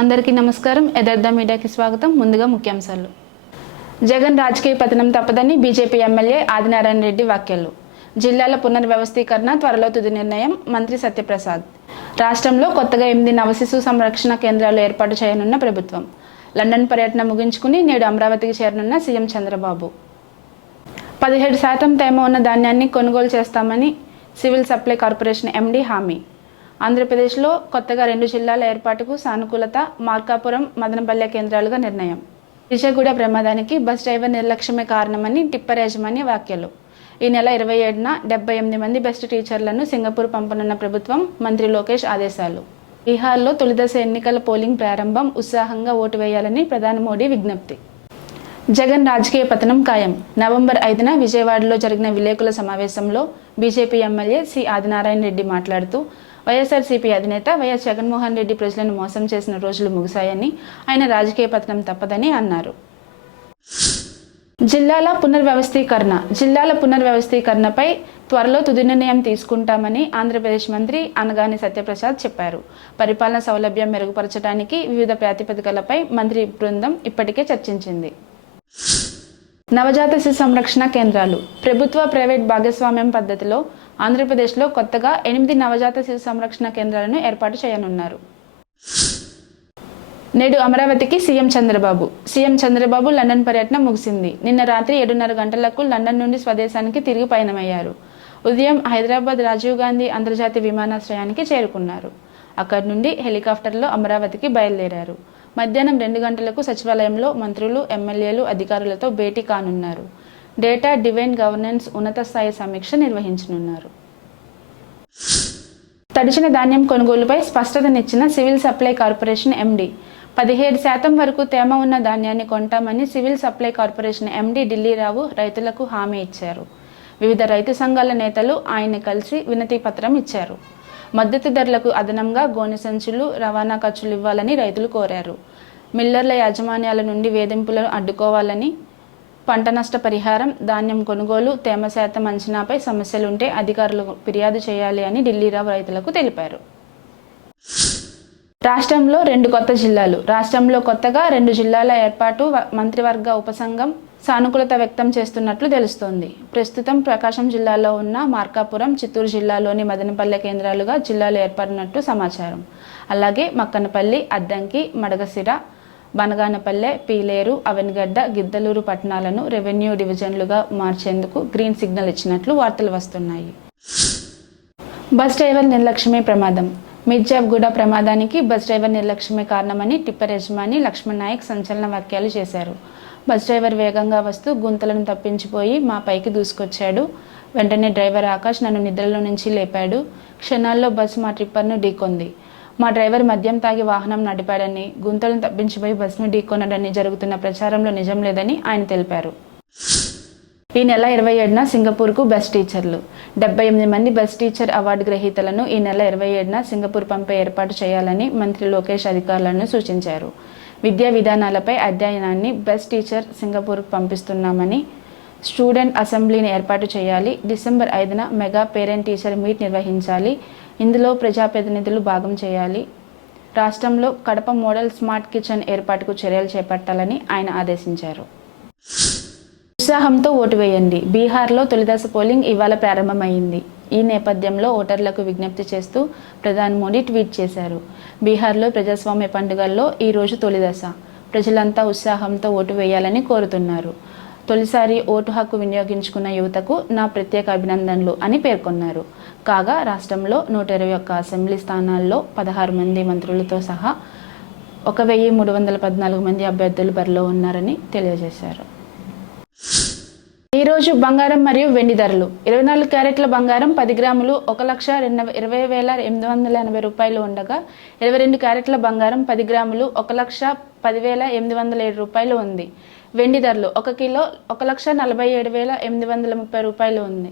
అందరికీ నమస్కారం. యథార్థ మీడియాకి స్వాగతం. ముందుగా ముఖ్యాంశాలు. జగన్ రాజకీయ పతనం తప్పదని బీజేపీ ఎమ్మెల్యే ఆదినారాయణ రెడ్డి వ్యాఖ్యలు. జిల్లాల పునర్వ్యవస్థీకరణ త్వరలో తుది నిర్ణయం మంత్రి సత్యప్రసాద్. రాష్ట్రంలో కొత్తగా 8 నవశిశు సంరక్షణ కేంద్రాలు ఏర్పాటు చేయనున్న ప్రభుత్వం. లండన్ పర్యటన ముగించుకుని నేడు అమరావతికి చేరనున్న సీఎం చంద్రబాబు. 17% తేమ ఉన్న ధాన్యాన్ని కొనుగోలు చేస్తామని సివిల్ సప్లై కార్పొరేషన్ ఎండీ హామీ. ఆంధ్రప్రదేశ్లో కొత్తగా 2 జిల్లాల ఏర్పాటుకు సానుకూలత. మార్కాపురం, మదనపల్లె కేంద్రాలుగా నిర్ణయం. రిషగూడ ప్రమాదానికి బస్ డ్రైవర్ నిర్లక్ష్యమే కారణమని టిప్పర్ యాజమాన్య వ్యాఖ్యలు. ఈ నెల 27న 78 మంది బెస్ట్ టీచర్లను సింగపూర్ పంపనున్న ప్రభుత్వం. మంత్రి లోకేష్ ఆదేశాలు. బీహార్లో తొలిదశ ఎన్నికల పోలింగ్ ప్రారంభం. ఉత్సాహంగా ఓటు వేయాలని ప్రధాని మోడీ విజ్ఞప్తి. జగన్ రాజకీయ పతనం ఖాయం. నవంబర్ 5న విజయవాడలో జరిగిన విలేకరుల సమావేశంలో BJP MLA C Adinarayana Reddy మాట్లాడుతూ, వైఎస్ఆర్సీపీ అధినేత వైఎస్ జగన్మోహన్ రెడ్డి ప్రజలను మోసం చేసిన రోజులు ముగిశాయని, ఆయన రాజకీయ పతనం తప్పదని అన్నారు. జిల్లాల పునర్వ్యవస్థీకరణపై త్వరలో తుది నిర్ణయం తీసుకుంటామని ఆంధ్రప్రదేశ్ మంత్రి అనగాని సత్యప్రసాద్ చెప్పారు. పరిపాలన సౌలభ్యం మెరుగుపరచడానికి వివిధ ప్రాతిపదికలపై మంత్రి బృందం ఇప్పటికే చర్చించింది. నవజాత శిశు సంరక్షణ కేంద్రాలు. ప్రభుత్వ ప్రైవేట్ భాగస్వామ్యం పద్ధతిలో ఆంధ్రప్రదేశ్లో కొత్తగా 8 నవజాత శిశు సంరక్షణ కేంద్రాలను ఏర్పాటు చేయనున్నారు. నేడు అమరావతికి సీఎం చంద్రబాబు లండన్ పర్యటన ముగిసింది. నిన్న రాత్రి 7:30 గంటలకు లండన్ నుండి స్వదేశానికి తిరిగి పయనమయ్యారు. ఉదయం హైదరాబాద్ రాజీవ్ గాంధీ అంతర్జాతీయ విమానాశ్రయానికి చేరుకున్నారు. అక్కడి నుండి హెలికాప్టర్లో అమరావతికి బయలుదేరారు. మధ్యాహ్నం 2 గంటలకు సచివాలయంలో మంత్రులు, ఎమ్మెల్యేలు, అధికారులతో భేటీ కానున్నారు. డేటా డివైన్ గవర్నెన్స్ ఉన్నత స్థాయి సమీక్ష నిర్వహించనున్నారు. తడిచిన ధాన్యం కొనుగోలుపై స్పష్టతనిచ్చిన సివిల్ సప్లై కార్పొరేషన్ ఎండీ. 17% వరకు తేమ ఉన్న ధాన్యాన్ని కొంటామని civil supply corporation MD Dilli Rao రైతులకు హామీ ఇచ్చారు. వివిధ రైతు సంఘాల నేతలు ఆయన కలిసి వినతి పత్రం ఇచ్చారు. మద్దతు ధరలకు అదనంగా గోనె సంచులు, రవాణా ఖర్చులు ఇవ్వాలని రైతులు కోరారు. మిల్లర్ల యాజమాన్యాల నుండి వేధింపులను అడ్డుకోవాలని, పంట నష్ట పరిహారం, ధాన్యం కొనుగోలు, తేమ శాతం అంచనాపై సమస్యలుంటే అధికారులకు ఫిర్యాదు చేయాలి అని ఢిల్లీరావు రైతులకు తెలిపారు. రాష్ట్రంలో 2 కొత్త జిల్లాలు. రాష్ట్రంలో కొత్తగా 2 జిల్లాల ఏర్పాటు మంత్రివర్గ ఉపసంఘం సానుకూలత వ్యక్తం చేస్తున్నట్లు తెలుస్తోంది. ప్రస్తుతం ప్రకాశం జిల్లాలో ఉన్న మార్కాపురం, చిత్తూరు జిల్లాలోని మదనపల్లె కేంద్రాలుగా జిల్లాలు ఏర్పడినట్టు సమాచారం. అలాగే మక్కనపల్లి, అద్దంకి, మడగసిర, బనగానపల్లె, పీలేరు, అవెన్గడ్డ, గిద్దలూరు పట్టణాలను రెవెన్యూ డివిజన్లుగా మార్చేందుకు గ్రీన్ సిగ్నల్ ఇచ్చినట్లు వార్తలు వస్తున్నాయి. బస్ డ్రైవర్ నిర్లక్ష్యమే ప్రమాదం. మిర్జాబ్గూడ ప్రమాదానికి బస్ డ్రైవర్ నిర్లక్ష్యమే కారణమని టిప్పర్ యజమాని లక్ష్మణ్ నాయక్ సంచలన వ్యాఖ్యలు చేశారు. బస్ డ్రైవర్ వేగంగా వస్తూ గుంతలను తప్పించిపోయి మా పైకి దూసుకొచ్చాడు. వెంటనే డ్రైవర్ ఆకాష్ నన్ను నిద్రలో నుంచి లేపాడు. క్షణాల్లో బస్సు మా ట్రిప్పర్ను ఢీకొంది. మా డ్రైవర్ మద్యం తాగి వాహనం నడిపాడని, గుంతలను తప్పించిపోయి బస్సును ఢీకొనడని జరుగుతున్న ప్రచారంలో నిజం లేదని ఆయన తెలిపారు. ఈ నెల 27న సింగపూర్కు బెస్ట్ టీచర్లు. 78 మంది బెస్ట్ టీచర్ అవార్డు గ్రహీతలను ఈ నెల 27న సింగపూర్ పంపే ఏర్పాటు చేయాలని మంత్రి లోకేష్ అధికారులను సూచించారు. విద్యా విధానాలపై అధ్యయనాన్ని బెస్ట్ టీచర్ సింగపూర్ పంపిస్తున్నామని, స్టూడెంట్ అసెంబ్లీని ఏర్పాటు చేయాలి. డిసెంబర్ 5న మెగా పేరెంట్ టీచర్ మీట్ నిర్వహించాలి. ఇందులో ప్రజాప్రతినిధులు భాగం చేయాలి. రాష్ట్రంలో కడప మోడల్ స్మార్ట్ కిచెన్ ఏర్పాటుకు చర్యలు చేపట్టాలని ఆయన ఆదేశించారు. ఉత్సాహంతో ఓటు వేయండి. బీహార్లో తొలిదశ పోలింగ్ ఇవాళ ప్రారంభమైంది. ఈ నేపథ్యంలో ఓటర్లకు విజ్ఞప్తి చేస్తూ ప్రధాని మోడీ ట్వీట్ చేశారు. బీహార్లో ప్రజాస్వామ్య పండుగల్లో ఈ రోజు తొలిదశ. ప్రజలంతా ఉత్సాహంతో ఓటు వేయాలని కోరుతున్నారు. తొలిసారి ఓటు హక్కు వినియోగించుకున్న యువతకు నా ప్రత్యేక అభినందనలు అని పేర్కొన్నారు. కాగా రాష్ట్రంలో 121 అసెంబ్లీ స్థానాల్లో 16 మంది మంత్రులతో సహా 1314 మంది అభ్యర్థులు బరిలో ఉన్నారని తెలియజేశారు. ఈరోజు బంగారం మరియు వెండి ధరలు. 24 క్యారెట్ల బంగారం 10 గ్రాములు 1,20,880 రూపాయలు ఉండగా, 22 క్యారెట్ల బంగారం 10 గ్రాములు 1,10,807 రూపాయలు ఉంది. వెండి ధరలు 1 కిలో 1,47,830 రూపాయలు ఉంది.